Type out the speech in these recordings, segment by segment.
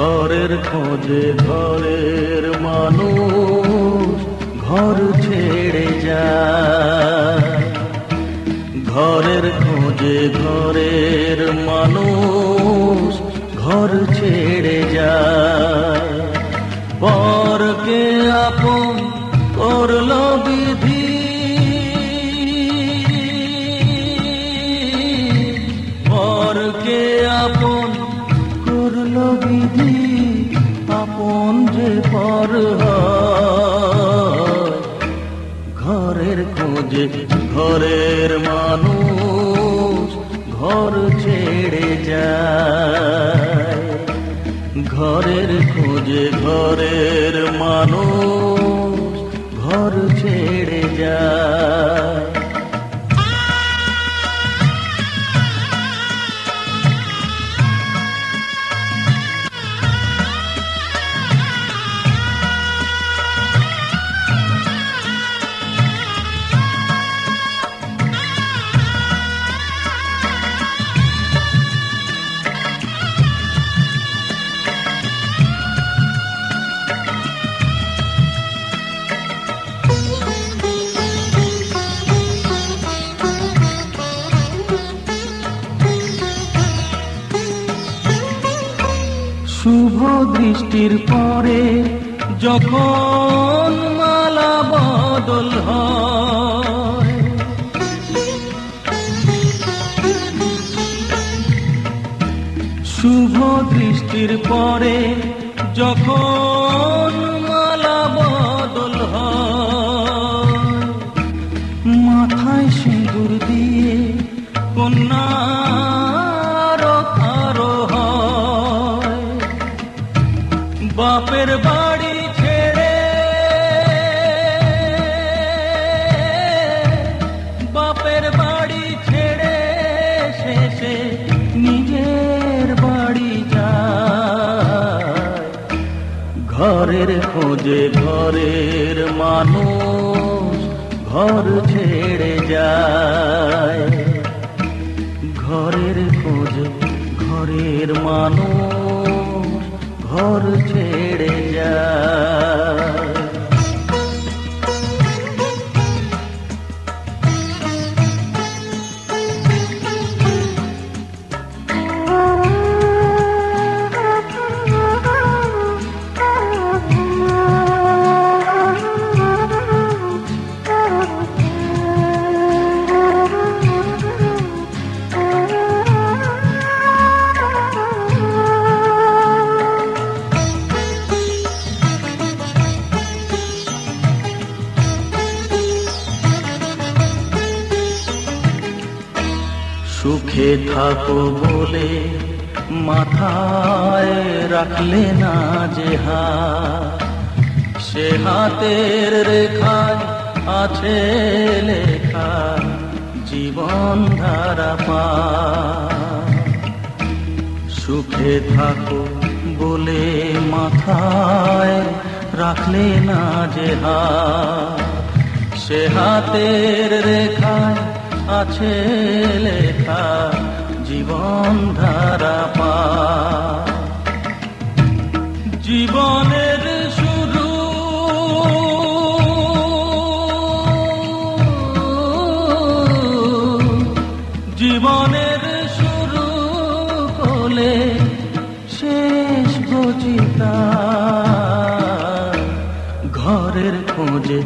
ঘরের খোঁজে ঘরের মানুষ ঘর ছেড়ে যায়। ঘরের খোঁজে ঘরের মানুষ ঘর ছেড়ে যায়। পরকে আপন করলো বিধি, পরকে আপন করলো বিধি, আপন যে পর হয়। ঘরের খোঁজে ঘরের মানুষ ঘর ছেড়ে যায়। ঘরের খোঁজে ঘরের মানুষ ঘর ছেড়ে যায়। শুভ দৃষ্টির পরে যখন মালা বদল হয়, শুভ দৃষ্টির পরে যখন মালা বদল হয়, মাথায় সিঁদুর দিয়ে কন্যা বাপের বাড়ি ছেড়ে, বাপের বাড়ি ছেড়ে শেষে নিজের বাড়ি যায়। ঘরের খোঁজে ঘরের মানুষ ঘর ছেড়ে যায়। ঘরের খোঁজে ঘরের মানুষ ঘর ছেড়ে যায়। সুখে থাকো বলে মাথায় রাখলে না যে হাত, সে হাতের রেখায় আছে লেখা জীবন ধারা পার। সুখে থাকো বলে মাথায় রাখলে না যে হাত, সে হাতের রেখায় আছে লেখা জীবন ধারা পার। জীবনের শুরু জীবনের শুরু হলে শেষ গজিতা। ঘরের খোঁজে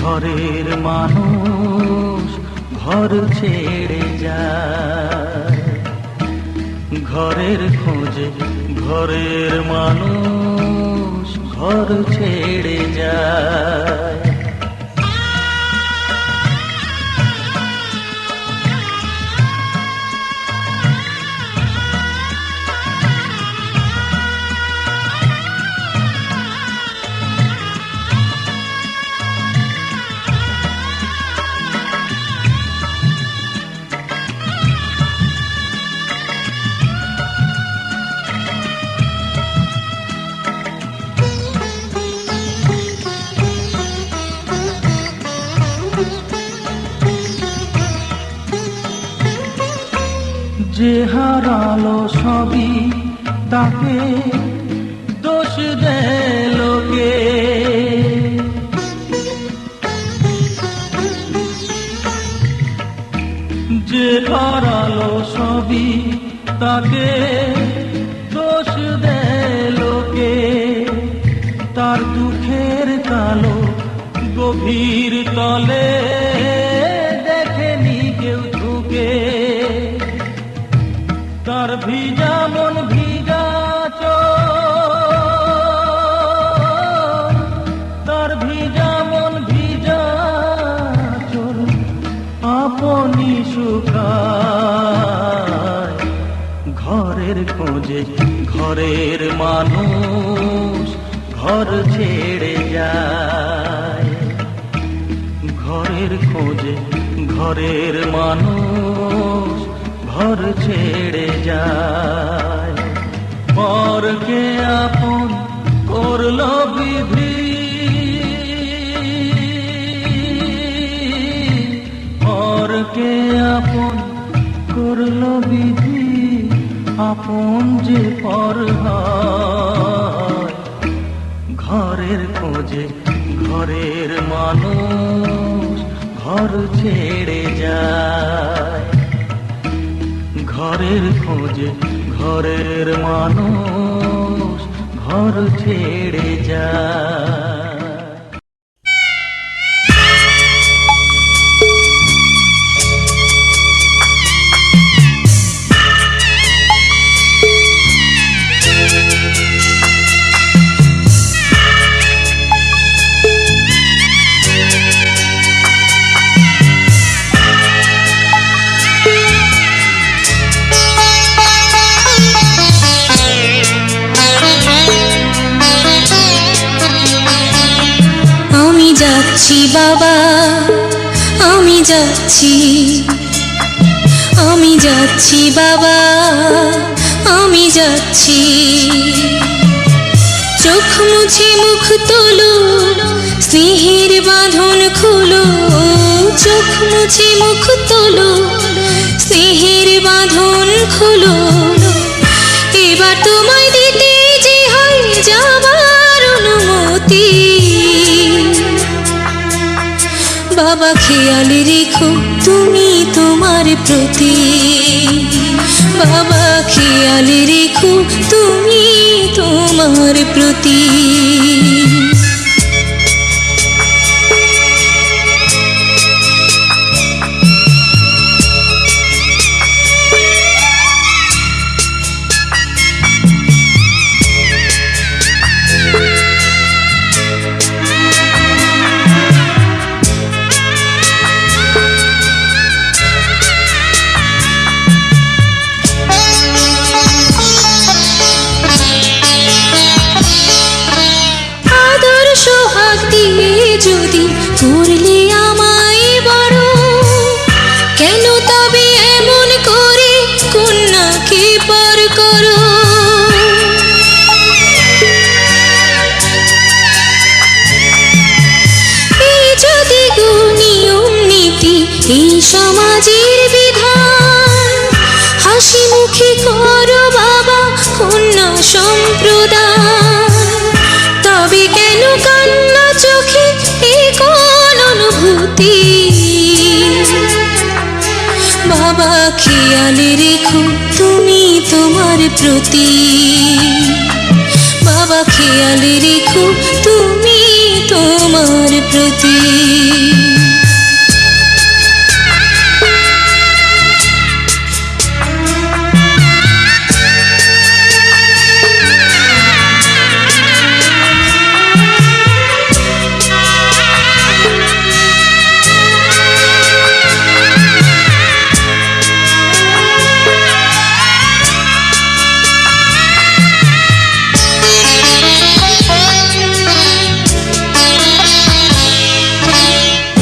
ঘরের মানুষ ঘর ছেড়ে যায়। ঘরের খোঁজে ঘরের মানুষ ঘর ছেড়ে যায়। যে হারালো সবই তাকে দোষ দেয় লোকে। যে হারালো সবই তাকে দোষ দেয় লোকে। তার দুঃখের কালো গভীর তলে দেখেনি কেউ ঝুঁকে। তার ভিজা মন ভিজা চোখ, তার ভিজা মন ভিজা চোখ আপনি শুকায়। ঘরের খোঁজে ঘরের মানুষ ঘর ছেড়ে যায়। ঘরের খোঁজে ঘরের মানুষ ঘর ছেড়ে যায়। পরকে আপন করলো বিধি, পরকে আপন করলো বিধি, আপন যে পর হয়। ঘরের খোঁজে ঘরের মানুষ ঘর ছেড়ে যায়। ঘরের খোঁজে ঘরের মানুষ ঘর ছেড়ে যায়। যাচ্ছি বাবা, আমি যাচ্ছি, আমি যাচ্ছি বাবা, আমি যাচ্ছি। চোখ মুছে মুখ তোলো, স্নেহের বাঁধন খুলো। চোখ মুছে মুখ তোলো, স্নেহের বাঁধন খুলো। এবার তোমায় দিতে যে হয় যাবার অনুমতি। বাবা খেয়াল রেখো তুমি তোমার প্রতি। বাবা খেয়াল রেখো তুমি তোমার প্রতি। যদি করলে আমায় বড়, কেন তবে এমন করে কন্যাকে পর করো। এই যদি গো নিয়ম নীতি, এই সমাজের বিধান, হাসি মুখে করো বাবা কন্যা সম্প্রদান। তবে কেন কান্না চোখে এই কোন অনুভূতি। বাবা খেয়াল রেখো তুমি তোমার প্রতি। বাবা খেয়াল রেখো তুমি তোমার প্রতি।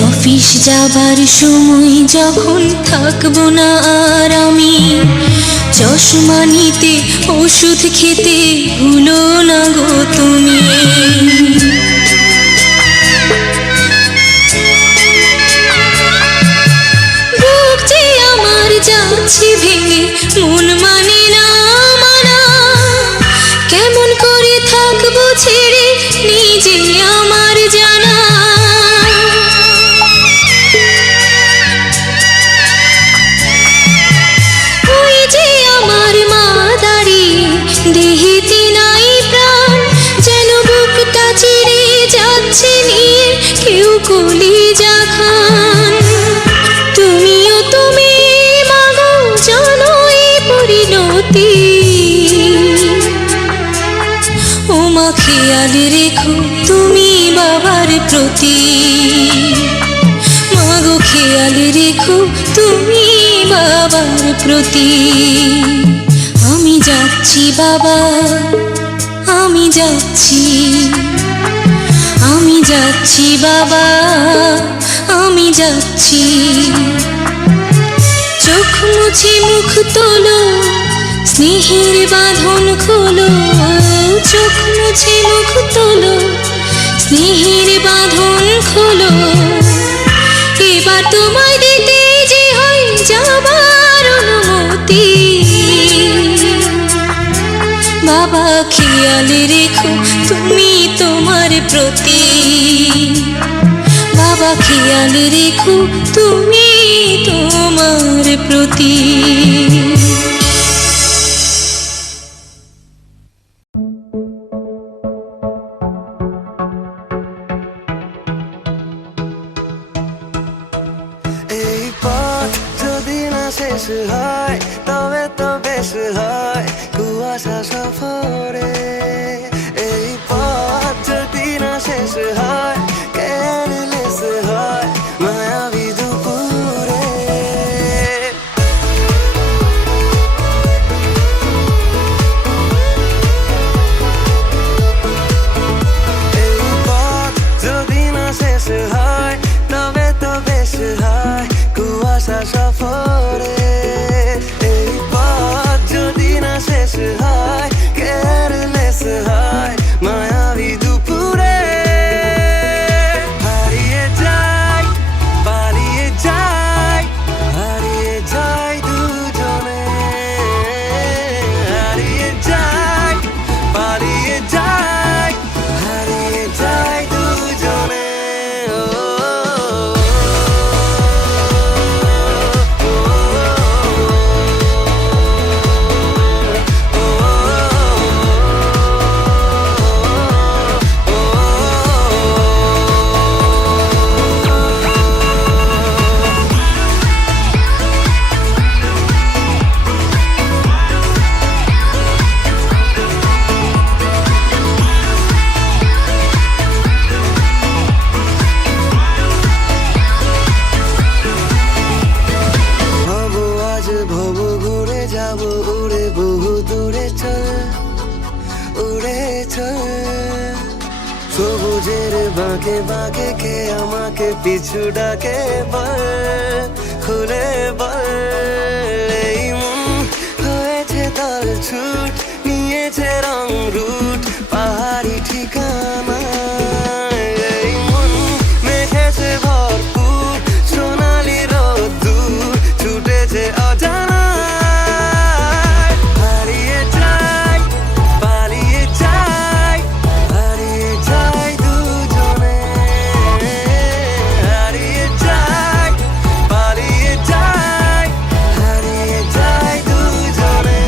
অফিস যাবার সময় যখন থাকবো না আর আমি, চশমা নিতে ওষুধ খেতে ভুলো না গো তুমি। বুক যে আমার যাচ্ছে ভেঙে, মন মানে না মানা। কেমন করে থাকবো কেউ কলিজা খান। তুমিও তুমি মাগো জানো এই পরিণতি, ও মা খেয়াল রেখো তুমি বাবার প্রতি, মাগো খেয়াল রেখো তুমি বাবার প্রতি। আমি যাচ্ছি বাবা, আমি যাচ্ছি, আমি যাচ্ছি বাবা, আমি যাচ্ছি। চোখ মুছে মুখ তোলো, স্নেহের বাঁধন খোলো, চোখ মুছে মুখ তোলো, স্নেহের বাঁধন খোলো। এবার তোমায় দিতে যে হয় যাবার অনুমতি, বাবা খেয়াল রেখো তুমি তোমার প্রতি, বাবা খেয়াল রেখো তুমি তোমার প্রতি। এই পথ যদি না শেষ হয় তবে তো বেশ হয় কুয়াশা সফরে। এই পথ যদি না শেষ হয় কেয়ারলেস হয় মায়াবী দুপুরে। এই পথ যদি না শেষ হয় তবে তো বেশ হয় কুয়াশা সফরে। এই পথ যদি না শেষ হয় কেয়ারলেস হয় মায়াবী দুপুরে। হারিয়ে যাই, পালিয়ে যাই, হারিয়ে যাই দুজনে। হারিয়ে যাই, পালিয়ে যাই, হারিয়ে যাই দুজনে। ভব আজ ভব ঘুরে যাব উড়ে বহু দূরে চল, উড়ে চল। সবুজের বাঁকে বাঁকে কে আমাকে পিছু ডাকে বল, খুলে বল। এই মন হয়েছে দল ছুট, নিয়েছে রং রুট পাহাড়ি ঠিকানা। এই মন মেখেছে ভরপুর সোনালি রোদ্দুর, ছুটেছে অজানা। হারিয়ে যাই, পালিয়ে যাই, হারিয়ে যাই দুজনে। হারিয়ে যাই, পালিয়ে যাই, হারিয়ে যাই দুজনে।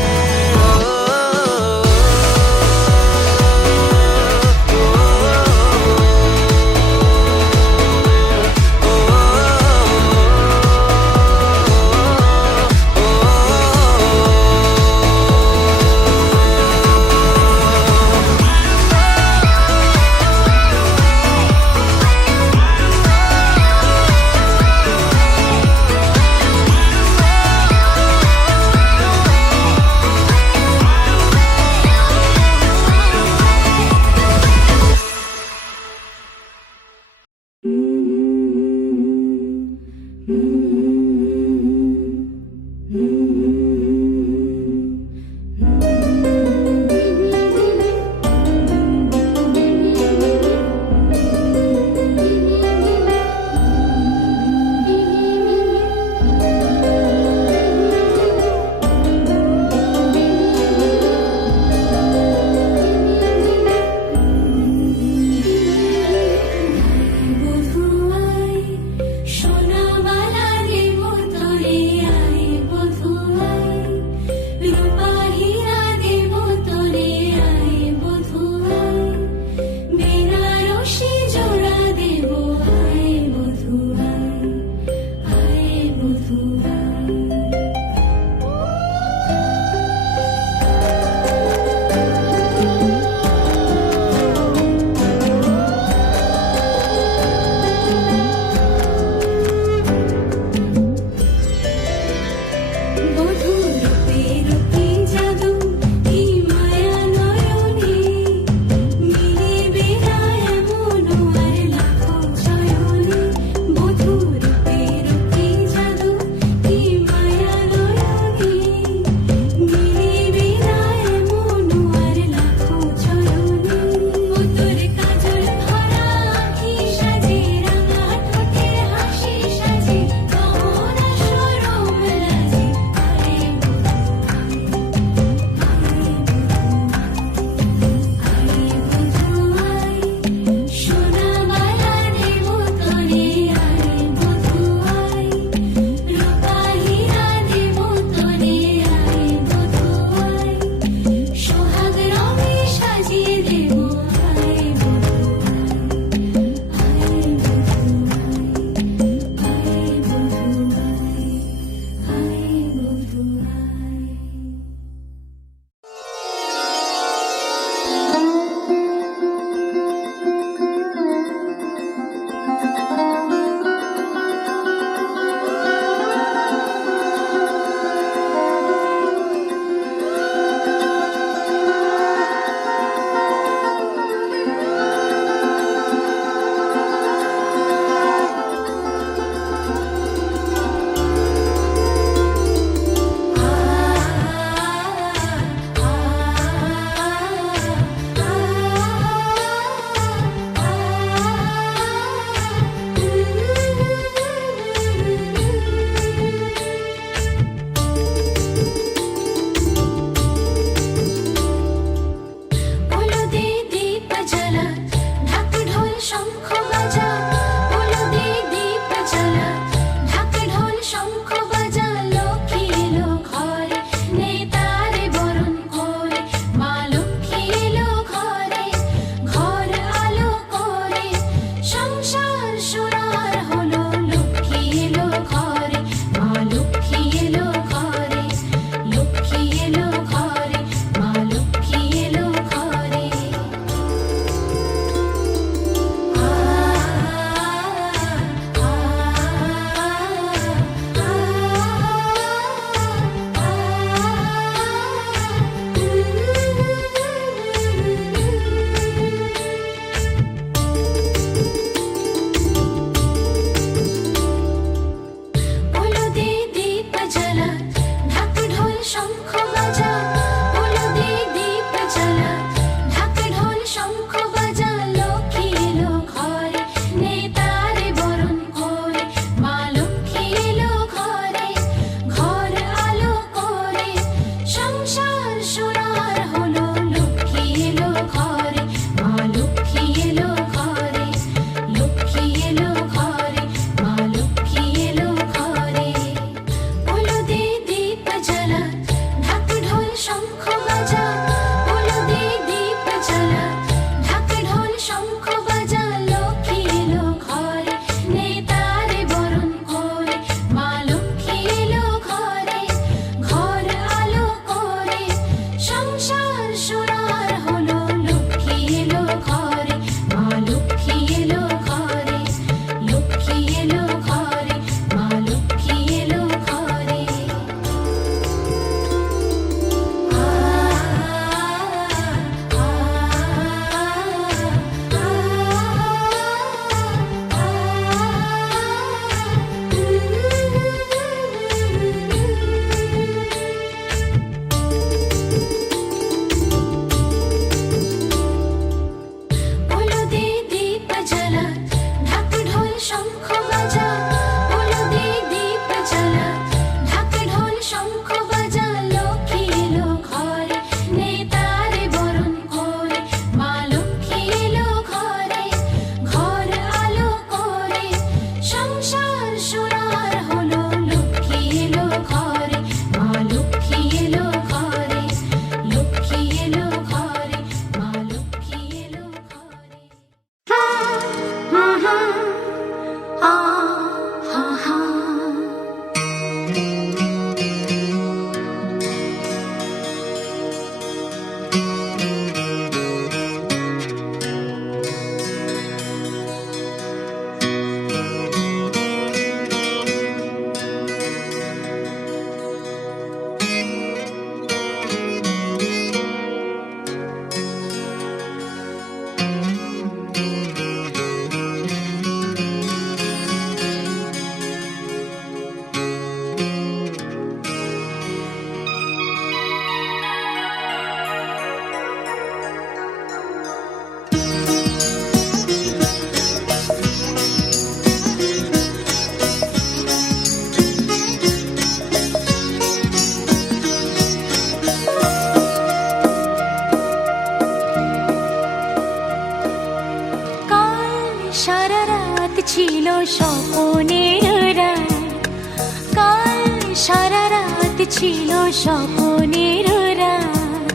ছিল স্বপ্নের রাত, কাল সারা রাত ছিল স্বপ্নের রাত।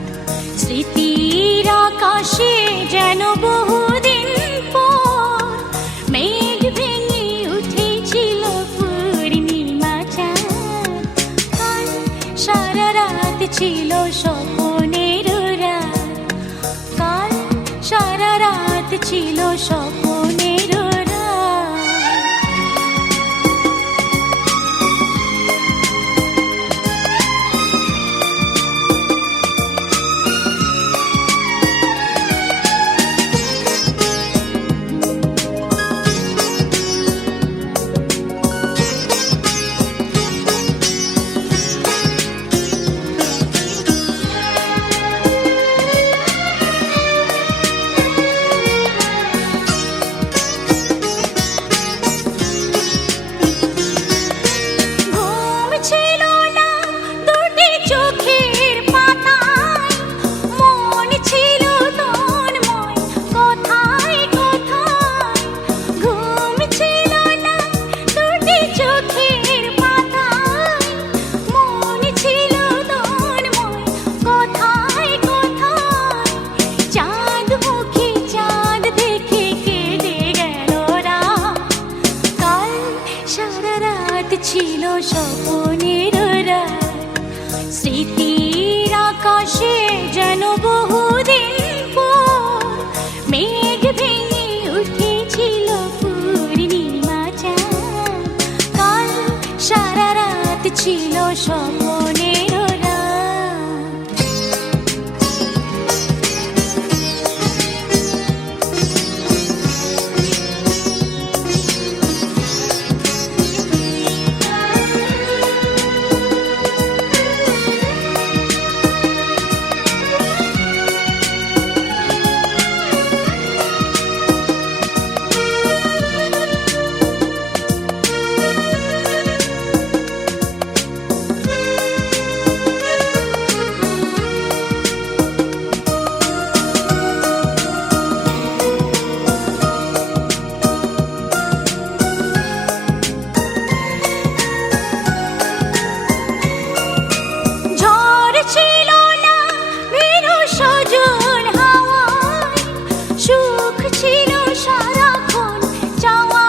স্মৃতির আকাশে যেন বহুদিন পর মেঘ ভেঙে উঠেছিল পূর্ণিমা চাঁদ। কাল সারা রাত ছিল স্বপ্নের রাত, কাল সারা রাত ছিল স্বপ্নের রাত। ঘুম ছিল না দুটি চোখের পাতায়, মন ছিল তন্ময় কোথায় কোথায়। ঘুম ছিল না দুটি চোখের পাতায়, মন ছিল তন্ময় কোথায় কোথায়। চাঁদ মুখে চাঁদ দেখে কেটে গেল রাত, কাল সারা রাত ছিল স্বপ্নের রাত। স্মৃতির আকাশে যেন বহুদিন পর মেঘ ভেঙে উঠেছিল পূর্ণিমা চাঁদ। কাল সারা রাত ছিল স্বপ্নের রাত। ঝড় ছিল না মেরু সজল হাওয়ায়, সুখ ছিল সারাক্ষণ চাওয়া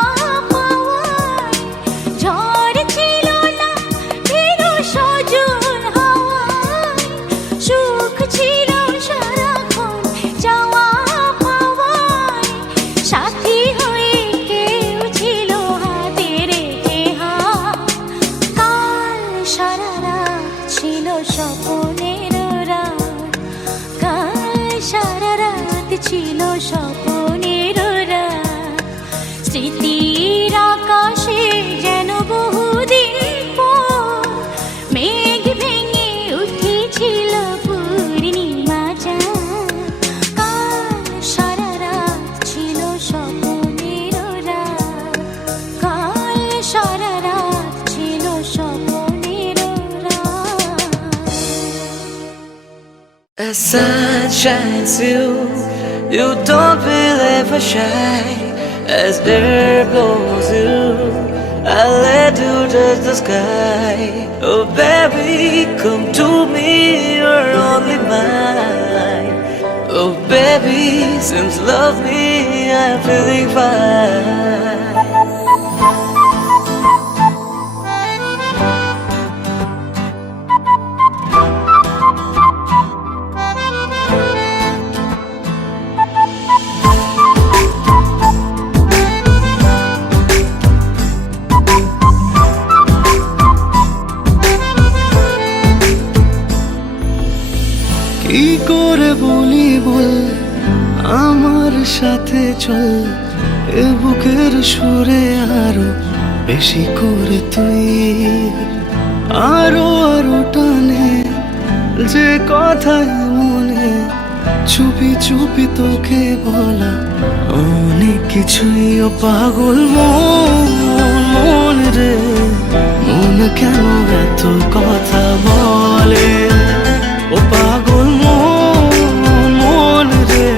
পাওয়ায়। ঝড় ছিল না মেরু সজল হাওয়ায়, সুখ ছিল সারাক্ষণ চাওয়া পাওয়ায়। সাথী হয়ে কেউ ছিল হাতে রেখে হাত, কাল সারা রাত ছিল স্বপ্নের রাত, কাল সারা রাত ছিল স্বপ্নের রাত। স্মৃতির আকাশে যেন বহুদিন পর মেঘ ভেঙে উঠেছিল পূর্ণিমা চাঁদ। কাল সারা রাত ছিল স্বপ্নের রাত, কাল সারা রাত ছিল স্বপ্নের রাত। As sun shines you don't feel ever shy. As air blows you, I'll let you touch the sky. Oh baby, come to me, you're only mine. Oh baby, since love me, I'm feeling fine. কি করে বলি বল, আমার সাথে চল, এ বুকের সুরে আরো বেশি করে তুই। আরো আরো টানে যে কথায় মনে, চুপি চুপি তোকে বলা অনেক কিছুই। ও পাগল মন রে, মন কেন এত কথা বলে? ও পাগল মন রে,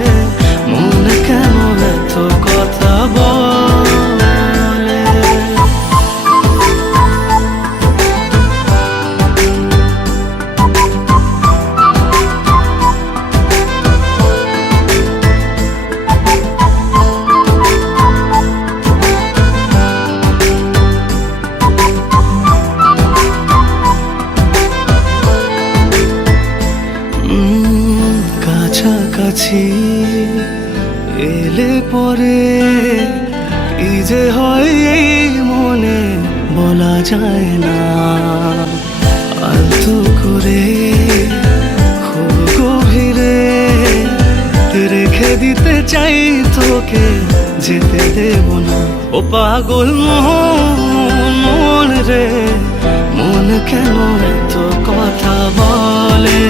মন কেন এত কথা বলে? এলে পরে কি যে হয় এই মনে বলা যায় না। আলতো করে খুব গভীরে রেখে দিতে চাই তোকে, যেতে দেব না। ও পাগল মন রে, মন কেন এত কথা বলে?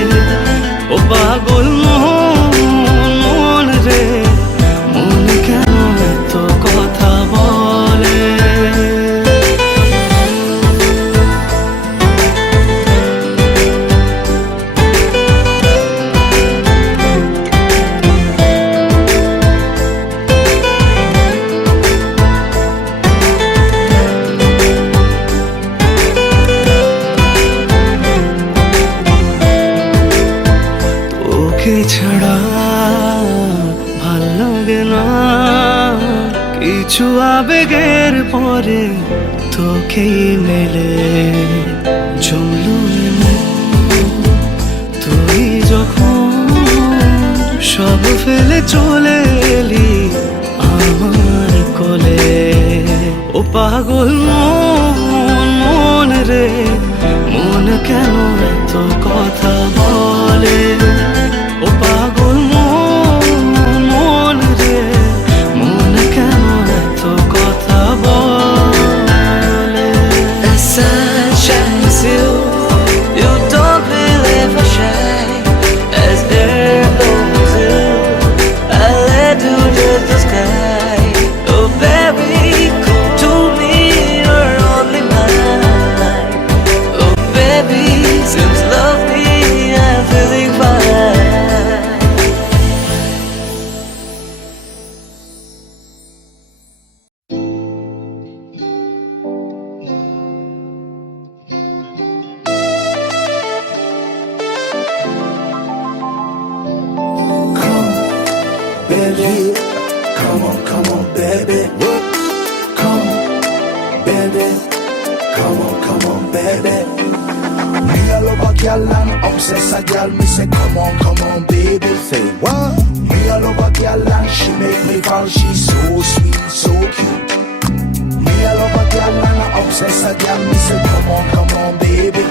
ও পাগল মন রে, মন কেন এত কথা বলে? তোকে ছাড়া ভাল লাগে না কিছু, আবেগের পরে তোকেই মেলে জমলো তুই যখন সব ফেলে চলে এলি আমার কোলে। ও পাগল মন রে, মন কেন এত কথা বলে? ও পাগল মন রে, মন কেন এত কথা বলে? The sun shines through. You don't believe I shine as air blows through. I led you to the sky. Oh baby, come to me, you're only mine. Oh baby, since love me, I'm feeling fine. Baby, come on, baby. Come, baby, come on, baby. Me a love a girl and obsess a girl. Me say, come on, baby. Say what? Me a love a girl and she make me fall. She's so sweet, so cute. Me a love a girl and I obsess a girl. Me say, come on, baby.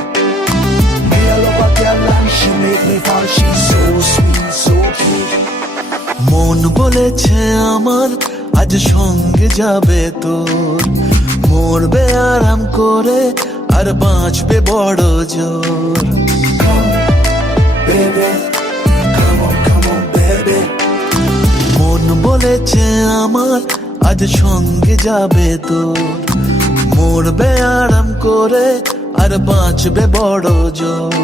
Me a love a girl and she make me fall. She's so sweet, so cute. মন বলেছে আমার আজ সঙ্গে যাবে তোর, মরবে আরাম করে আর বাঁচবে বড় জোর। Baby, come on, baby. মন বলেছে আমার আজ সঙ্গে যাবে তোর, মরবে আরাম করে আর বাঁচবে বড় জোর।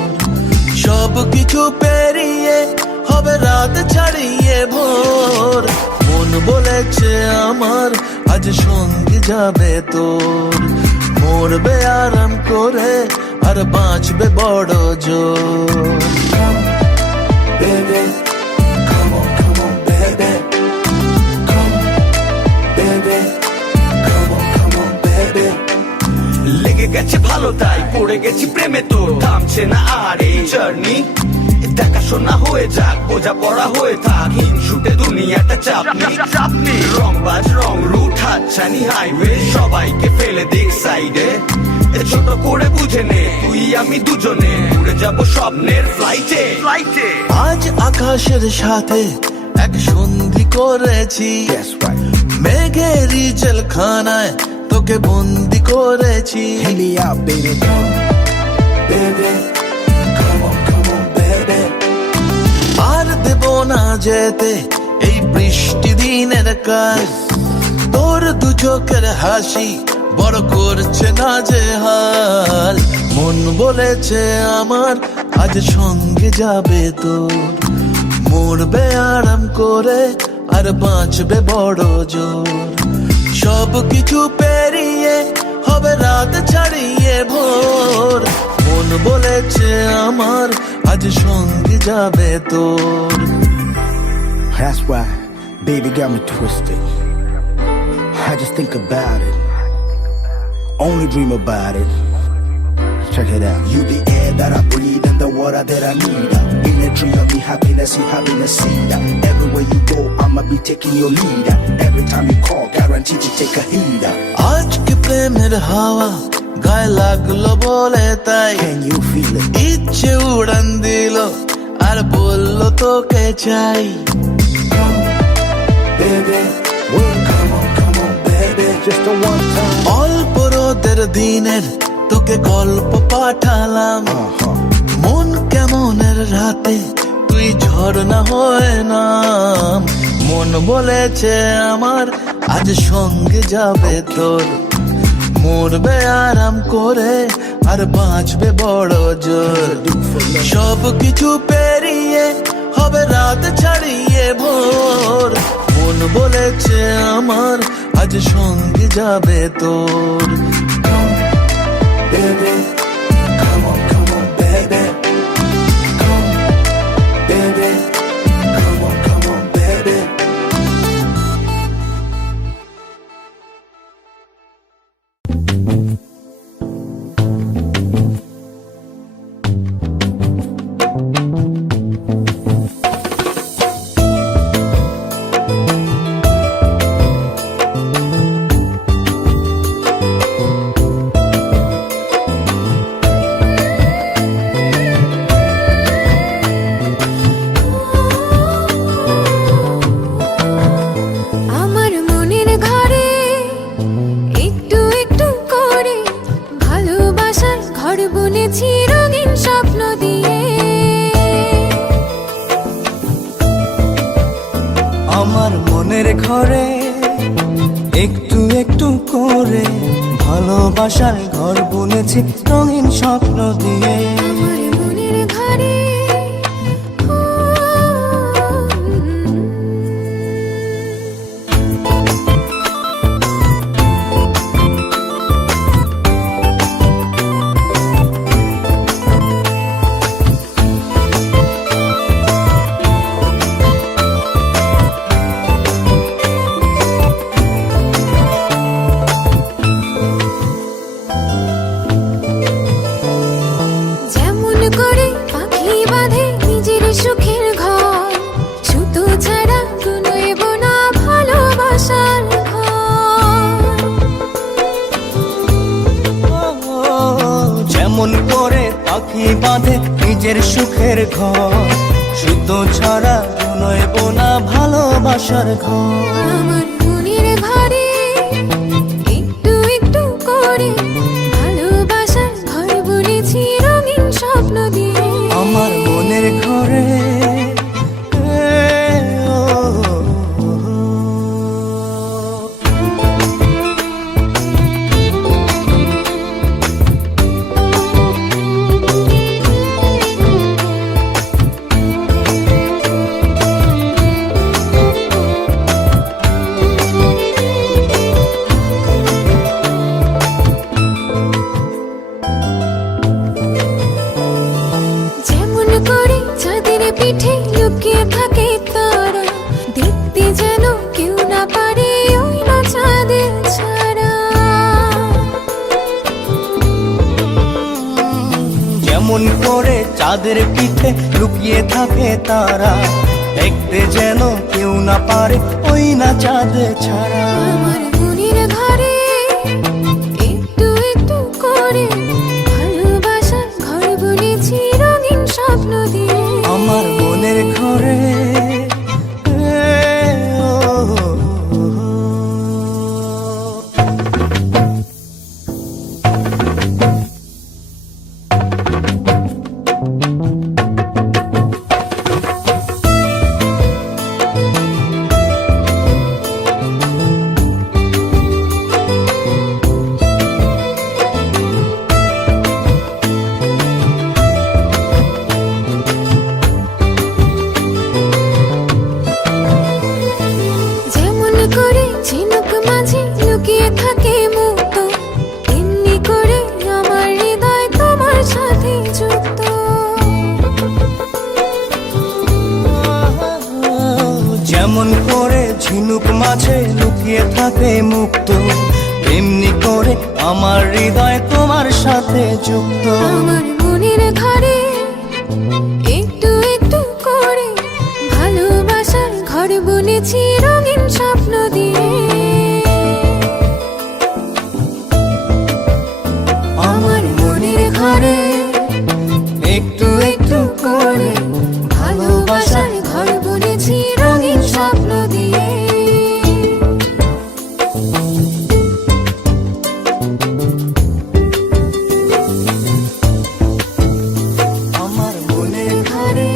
সব কিছু পেরিয়ে হবে রাত ছাড়িয়ে ভোর। মন বলেছে আমার আজ সঙ্গে যাবে তোর, মরবে আরাম করে আর বাঁচবে বড় জোর। Baby, come on, baby. Come, baby, come on, baby. লেগে গেছে ভালো তাই পড়ে গেছি প্রেমে তোর, থামছে না আর এই জার্নি। দেখাশোনা হয়ে যাক, বোঝা পড়া হয়ে থাক, হিংসুটে দুনিয়াটা চাপনি। রংবাজ রং রুট হাতছানি হাইওয়ে, সবাইকে ফেলে দিক সাইডে। ছোট করে বুঝে নে তুই আমি দুজনে উড়ে যাব স্বপ্নের ফ্লাইটে। আজ আকাশের সাথে এক সন্ধি করেছি, That's right. মেঘেরই জেলখানায় তোকে বন্দি করেছি। Hit me out, baby. Come, baby. Come on, baby. আর দেব না যেতে এই বৃষ্টি দিনের কাজ, তোর দু চোখের হাসি বড় করছে না যে হাল। মন বলেছে আমার আজ সঙ্গে যাবে তোর, মরবে আরাম করে আর বাঁচবে বড় জোর। সব কিছু পেরিয়ে হবে রাত ছাড়িয়ে ভোর। মন বলেছে আমার আজ সঙ্গে যাবে তোর। That's why, baby got me twisted. I just think about it, only dream about it. Check it out. You the air that I breathe and the water that I need. In the tree of me happiness, you happiness seed. Everywhere you go, I'ma be taking your lead. Every time you call, guaranteed to take a heed. আজকে প্রেমের হাওয়া গায়ে লাগলো বলে তাই Can you feel it? ইচ্ছে উড়ান দিল আর বললো তোকে চাই Baby, well, come on, baby. Just a one time. অল্প রোদের দিনের তোকে গল্প পাঠালাম মন কেমনের রাতে তুই ঝর্ণা হয়ে নাম মন বলেছে আমার আজ সঙ্গে যাবে তোর মরবে আরাম করে আর বাঁচবে বড় জোর সব কিছু পেরিয়ে হবে রাত ছাড়িয়ে ভোর মন বলেছে আমার আজ সঙ্গে যাবে তোর Baby, come on, baby. Come, baby. Come on, baby. আমার মনের ঘরে একটু একটু করে ভালোবাসার ঘর বুনেছি রঙিন স্বপ্ন দিয়ে আমার মনের ঘরে একটু একটু করে ভালোবাসার ঘর বুনেছি রঙিন স্বপ্ন দিয়ে আমার মনের ঘরে যেমন করে পাখি বাঁধে নিজের সুখের ঘর সুতো ছাড়া কুনোইব না ভালোবাসার ঘর যেমন করে পাখি বাঁধে নিজের সুখের ঘর শুধু ছাড়া নয় বোনা ভালোবাসার ঘর আমার মনের ঘরে একটু একটু করে ভালোবাসার ঘর বুনেছি রঙিন স্বপ্ন দিয়ে আমার মনের ঘরে যেমন করে চাঁদের পিঠে লুকিয়ে থাকে তারা দেখতে যেন কেউ না পারে ওই না চাঁদের ছাড়া যেমন করে চাঁদের পিঠে লুকিয়ে থাকে তারা দেখতে যেন কেউ না পারে ওই না চাঁদ ছাড়া আমার মনের ঘরে একটু একটু করে ভালোবাসার ঘর বুনেছি রঙিন স্বপ্ন দিয়ে আমার মনের ঘরে যেমন করে ঝিনুক মাঝে লুকিয়ে থাকে মুক্ত তেমনি করে আমার হৃদয় তোমার সাথে যুক্ত যেমন করে ঝিনুক মাঝে লুকিয়ে থাকে মুক্ত এমনি করে আমার হৃদয় তোমার সাথে যুক্ত। আমার মনের ঘরে একটু একটু করে ভালোবাসার ঘর বুনেছি রঙিন স্বপ্ন দিয়ে। আমার মনের ঘরে একটু একটু করে ভালোবাসার ঘর বুনেছি রঙিন স্বপ্ন দিয়ে। আমার মনের ঘরে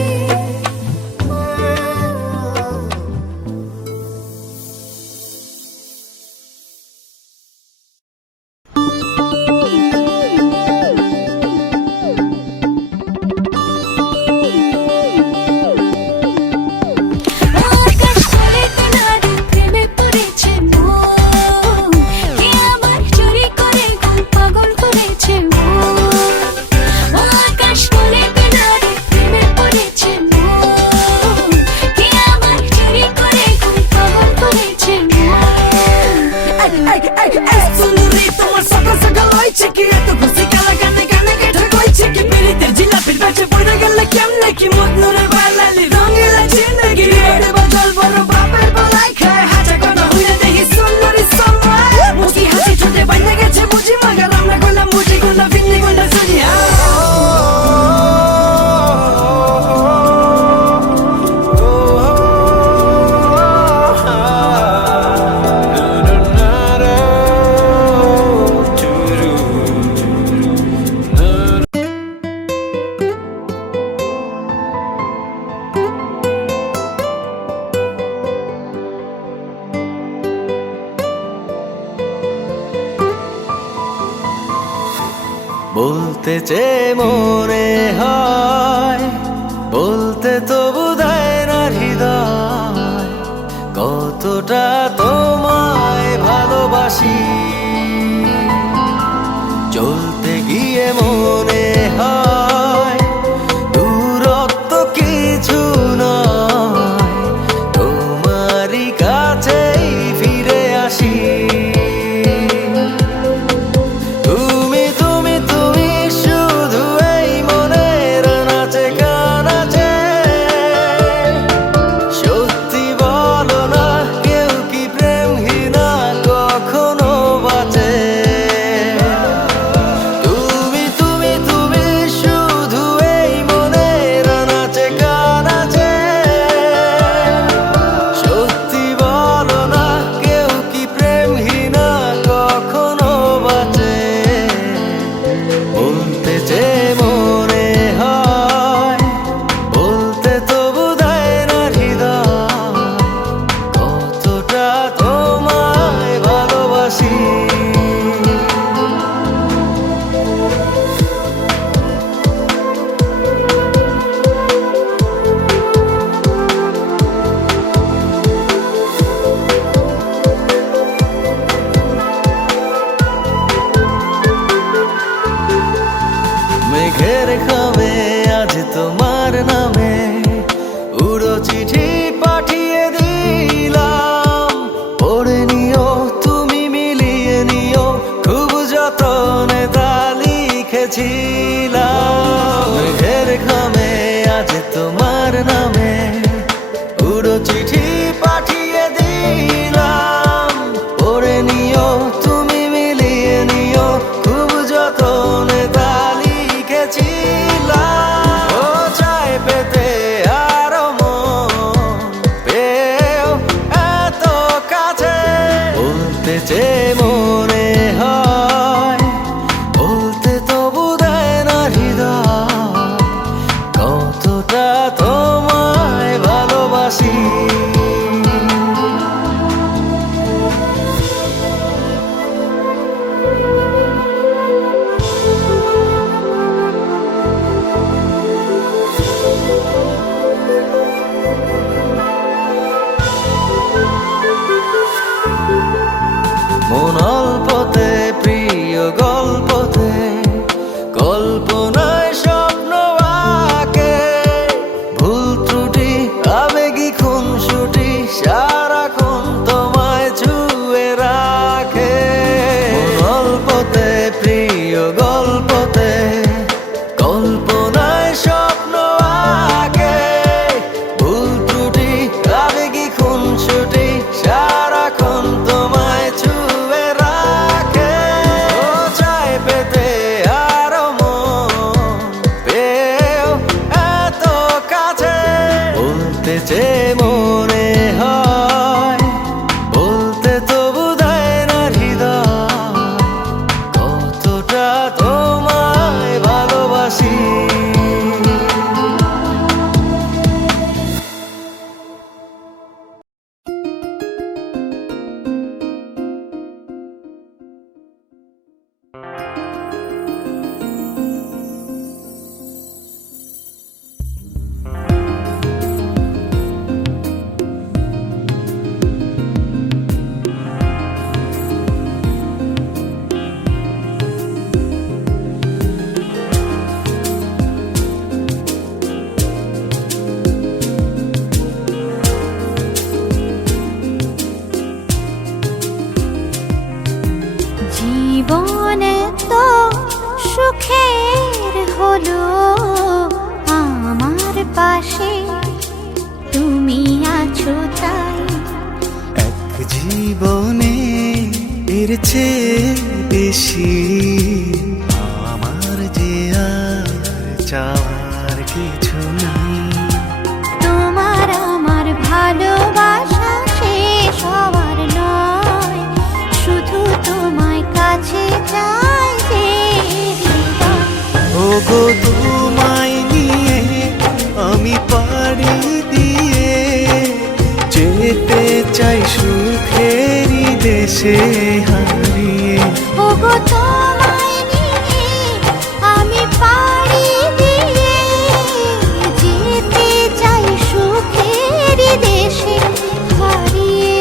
আকাশ তলে কিনারে প্রেমে পড়েছে মন, কে আমার চুরি করে গুল পাগল করেছে মন। আকাশ তলে কিনারে প্রেমে পড়েছে মন, কে আমার চুরি করে গুল পাগল করেছে মন। সুন্দরী তোমার সকাল সকাল হয়েছে কি এত খুশি কালা গানে গানে গেঠা কইছে কি পিরিতের জিলাপির কাছে পড়ে গেলে কেমনে কি মদনুরের বালালি রঙিলা জিন্দগি রে বদল বড় বাপের বলাই খায় হাজা কোনা হইলে দেখি সুন্দরী সময় মুখি হাসি ঠোঁটে বাইন্দা গেছে বুঝি মাগার আমরা গলা মুজি গলা ভিন্নি গলা জুনিয়া বলতে চেয়ে মনে হয়, বলতে তো বোধহয় না হৃদয়, কতটা তোমায় ভালোবাসি। চলতে গিয়ে মনে হয় দূরত্ব কিছু নয়, তোমারই কাছেই ফিরে আসি। মেঘের খামে আজ তোমার নামে উড়ো চিঠি পাঠিয়ে দিলাম, পড়ে নিও তুমি মিলিয়ে নিও, খুব যতনে তা লিখেছিলাম। মেঘের খামে আজ তোমার নামে উড়ো চিঠি পাঠিয়ে দিলাম, পড়ে নিও তুমি মিলিয়ে নিও, খুব যতনে তা ও চাই পেতে আরো মন পেও এত কাছে। বলতে চেয়ে মনে হয়, বলতে তো বোধহয় জীবন তো সুখের হলো আমার পাশে তুমি আছো তাই। এক জীবনে এর চেয়ে বেশি আমার যে আর চাওয়ার কিছু নেই। তোমার আমার ভালোবাসা শেষ হওয়ার নয়, শুধু তোমায় কাছে চাই যে হৃদয়। ওগো তোমায় নিয়ে আমি পাড়ি দিয়ে যেতে চাই সুখেরই দেশে হারিয়ে। ওগো তোমায় নিয়ে আমি পাড়ি দিয়ে যেতে চাই সুখের দেশে হারিয়ে।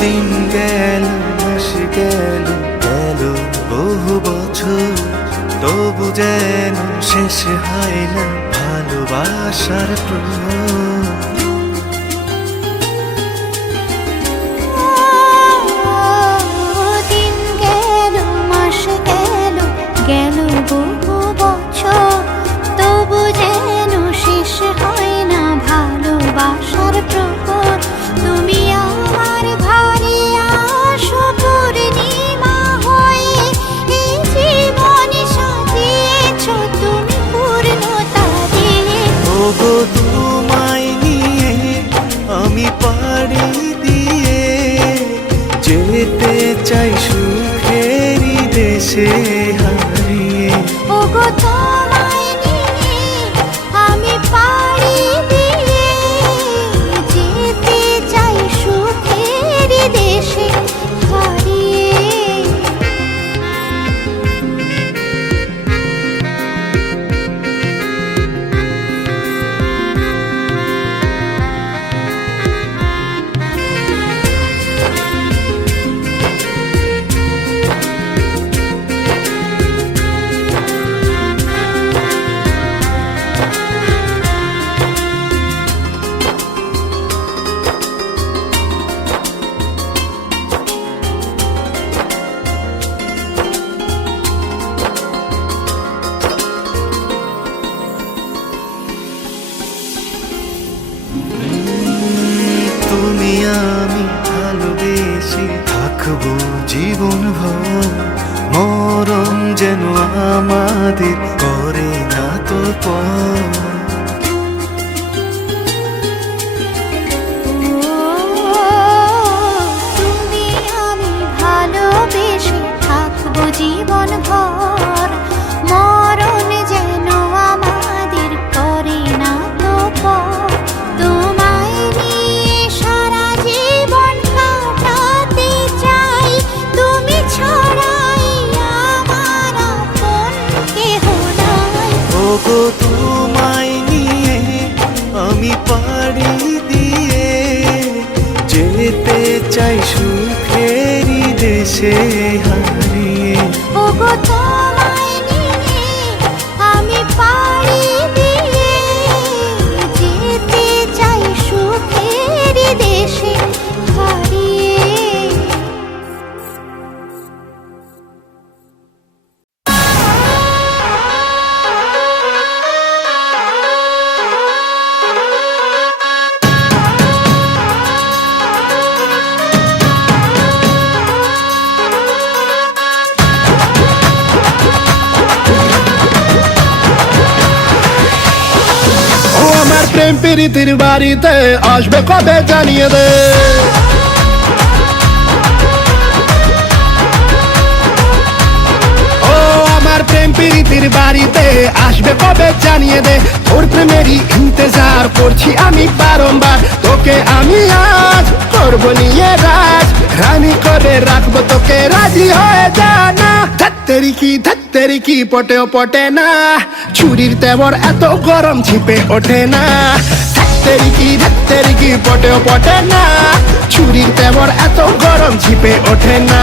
দিন গেল মাস গেল গেল বহু বছর, তবু যেন শেষ হয় না ভালোবাসার প্রহর। দিন গেল মাস গেল গেল বহু বছর, তবু যেন শেষ হয় না ভালোবাসার প্রহর। তুমি আমার ঘরে আসো পূর্ণিমা হয়ে, এই জীবন সাজিয়েছ তুমি পূর্ণতা দিয়ে। ওগো তোমায় নিয়ে আমি পাড়ি দিয়ে যেতে চাই সুখেরই দেশে হারিয়ে। ওগো তোমায় নিয়ে আমি পাড়ি দিয়ে যেতে চাই সুখের দেশে হারিয়ে। তুমি আমি ভালোবেসে থাকবো জীবন ভর, মরণ যেন আমাদের করে না তো পর। তুমি আমি ভালোবেসে থাকবো জীবন ভর, মরণ যেন আমাদের করে না তো পর। তোমায় নিয়ে সারা জীবন কাটাতে চাই, তুমি ছড়াই আমার আপন কেহ নাই। ওগো তোমায় নিয়ে আমি পাড়ি দিয়ে যেতে চাই সুখেরই দেশে হারিয়ে। ওগো তোমায় নিয়ে আমি পাড়ি দিয়ে যেতে চাই সুখের দেশে হারিয়ে। প্রেম প্রীতির বাড়িতে আসবে কবে জানিয়ে দে। ও আমার প্রেম প্রীতি প্রীতির বাড়িতে আসবে কবে জানিয়ে দে তোর প্রেমেরই ইন্তজার করছি আমি বারংবার তোকে আমি আজ করবো নিয়ে রাজ রানী করে রাখবো তোকে রাজি হয়ে যা না ধত্তেরি কি পটেও পটে না ছুরির তেবর এত গরম ছিপে ওঠে না ধত্তেরি কি পটেও পটে না ছুরির তেবর এত গরম ছিপে ওঠে না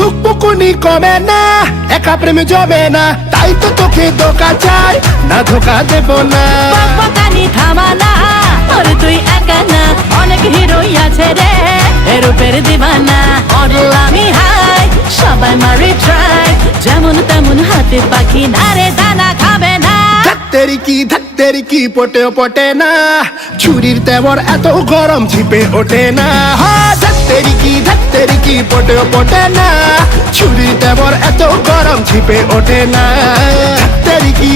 দুঃখপুকুনি কমে না একা প্রেমে জমে না তাই তো তোকে ধোকা চাই না ধোকা দেব না বকবকানি থামানা ওর তুই একা না অনেক হিরোই আছে রে এরূপের দিবানা মডেল আমি হাই সবাই মারি ট্রাই যেমন তেমন হাতে পাখি না রে দানা খাবে না ধত্তেরি কি পটেও পটে না ছুরির তেবর এত গরম ছিপে ওঠে না ধত্তেরি কি পটেও পটে না ছুরির তেবর এত গরম ছিপে ওঠে না ধত্তেরি কি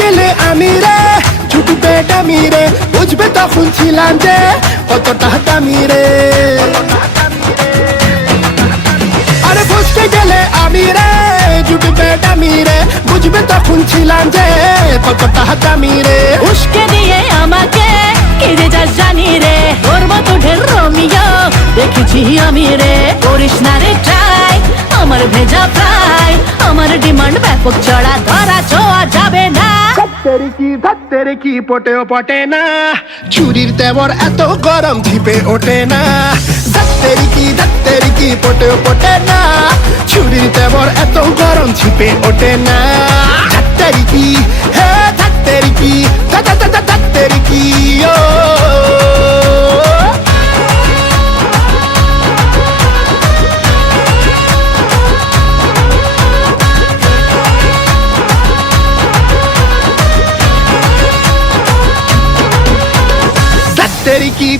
গেলে আমি রে ছুটু পেটা মিরে বুঝবে তখন ছিলাম যে কতটা দামি রে আরে বুঝতে গেলে আমি রে ছুটু পেটা মিরে বুঝবে তখন ছিলাম যে কতটা দামি রে উস্কে দিয়ে আমাকে কিরে যা জানি রে তোর মতো ঢের রোমিও দেখেছি আমি রে করিস না রে ট্রাই আমার ভেজা ফ্রাই আমার ডিমান্ড ব্যাপক চড়া ধরা ছোঁয়া যাবে না ধত্তেরি কি পটেও পটে না ছুরির তেবর এত গরম ছিপে ওঠে না ধত্তেরি কি পটেও পটে না ছুরির তেবর এত গরম ছিপে ওঠে না ধত্তেরি কি হে ধত্তেরি কি ও धत्तेरी की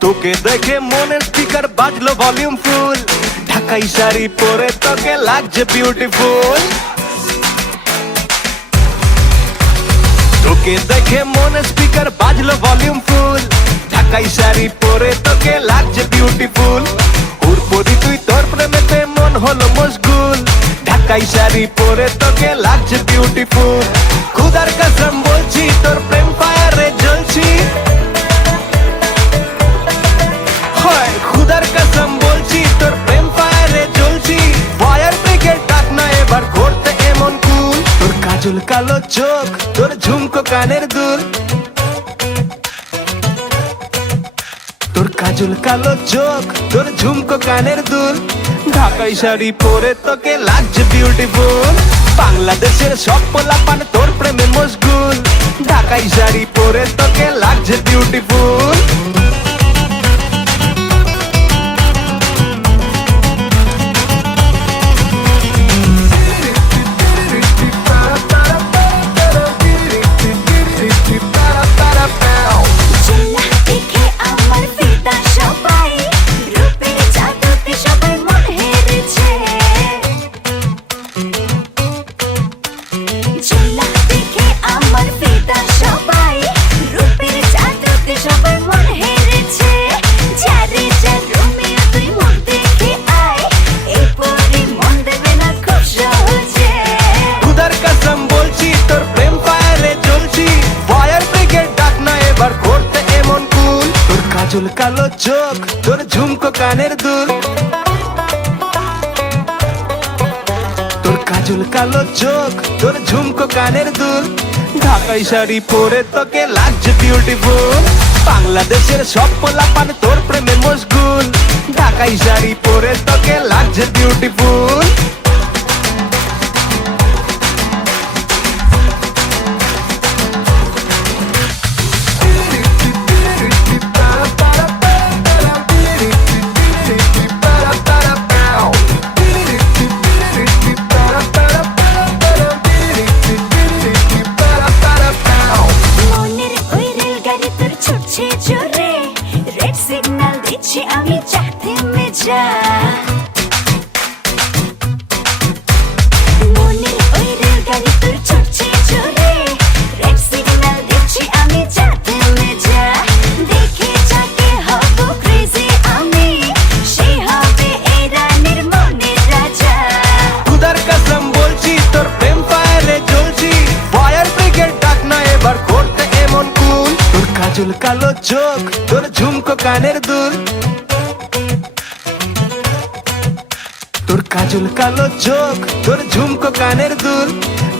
তোকে দেখে মনের স্পিকার বাজলো ভলিউম ফুল ঢাকাই শাড়ি পরে তোকে লাগছে বিউটিফুল তোকে দেখে মনের স্পিকার বাজলো ভলিউম ফুল ঢাকাই শাড়ি পরে তোকে লাগছে বিউটিফুল উর্পরি তুই তোর প্রেমেতে মন হলো মশগুল ঢাকাই শাড়ি পরে তোকে লাগছে বিউটিফুল খুদার কসম বলছি তোর প্রেম ফায়ারে জ্বলছি খুদার কসম বলছি তোর প্রেম ফায়ারে জ্বলছি ফায়ার ব্রিগেড ডাক না এবার করতে এমন কুল তোর কাজল কালো চোখ তোর ঝুমকো কানের দুল তোর কাজল কালো চোখ তোর ঝুমকো কানের দুল ঢাকাই শাড়ি পরে তোকে লাগছে বিউটিফুল বাংলাদেশের সব পোলাপান তোর প্রেমে মশগুল ঢাকাই শাড়ি পরে তোকে লাগছে বিউটিফুল আমার ফিদা সবাই রূপের জাদুতে সবাই কাজল কালো চোখ তোর ঝুমকো কানের দুল, তোর কাজল কালো চোখ তোর ঝুমকো কানের দুল, ঢাকাই শাড়ি পরে তোকে লাগছে বিউটিফুল। বাংলাদেশের সব পোলাপান তোর প্রেমে মশগুল, ঢাকাই শাড়ি পরে তোকে লাগছে বিউটিফুল। মনের ওই রেলগাড়ি তোর ছুটছে জোরে, রেড সিগন্যাল দিচ্ছি আমি যা থেমে যা। মনের ওই রেলগাড়ি তোর ছুটছে জোরে, রেড সিগন্যাল দিচ্ছি আমি যা থেমে যা। দেখে যাকে হব ক্রেজি আমি, সে হবে এই রানীর মনের রাজা। খুদার কসম বলছি তোর প্রেম ফায়ারে জ্বলছি, ফায়ার ব্রিগেড ডাক না এবার করতে এমন কুল। তোর কাজল কালো চোখ তোর ঝুমকো কানের দুল, তোর কাজল কালো চোখ তোর ঝুমকো কানের দুল,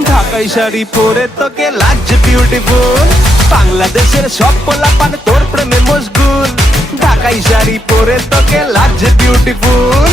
ঢাকাই শাড়ি পরে তোকে লাগছে বিউটিফুল। বাংলাদেশের সব পোলাপান তোর প্রেমে মশগুল, ঢাকাই শাড়ি পরে তোকে লাগছে বিউটিফুল।